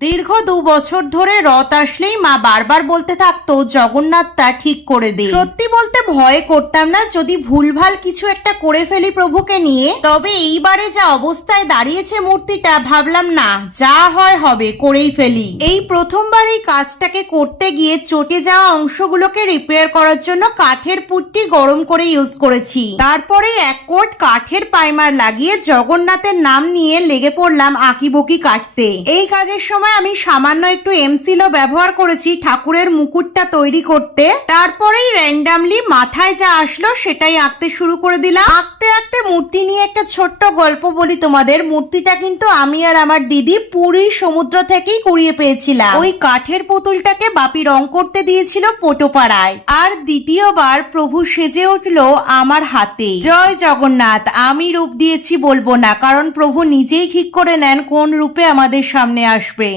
দীর্ঘ 2 বছর ধরে রথ আসলেই মা বারবার বলতে থাকতো জগন্নাথটা ঠিক করে দে। সত্যি বলতে ভয় করতাম না যদি ভুলভাল কিছু একটা করে ফেলি প্রভুকে নিয়ে। তবে এইবারে যা অবস্থায় দাঁড়িয়েছে মূর্তিটা, ভাবলাম না যা হয় হবে, করেই ফেলি। এই প্রথমবার এই কাজটাকে করতে গিয়ে চটে যাওয়া অংশগুলোকে রিপেয়ার করার জন্য কাঠের পুট্টি গরম করে ইউজ করেছি। তারপরে 1 কোট কাঠের প্রাইমার লাগিয়ে জগন্নাথের নাম নিয়ে লেগে পড়লাম আঁকিবুকি কাটতে। এই কাজের সময় আমি সামান্য একটু এমসিলও ব্যবহার করেছি ঠাকুরের মুকুটটা তৈরি করতে। তারপরেই র্যান্ডামলি মাথায় যা আসলো সেটাই আঁকতে শুরু করে দিলাম। আঁকতে আঁকতে মূর্তি নিয়ে একটা ছোট্ট গল্প বলি তোমাদের। মূর্তিটা কিন্তু আমি আর আমার দিদি পুরীর সমুদ্র থেকেই কুড়িয়ে পেয়েছিলাম। ওই কাঠের পুতুলটাকে বাপি রং করতে দিয়েছিল পোটোপাড়ায়। আর দ্বিতীয়বার প্রভু সেজে উঠলো আমার হাতে। জয় জগন্নাথ। আমি রূপ দিয়েছি বলবো না, কারণ প্রভু নিজেই ঠিক করে নেন কোন রূপে আমাদের সামনে আসবে।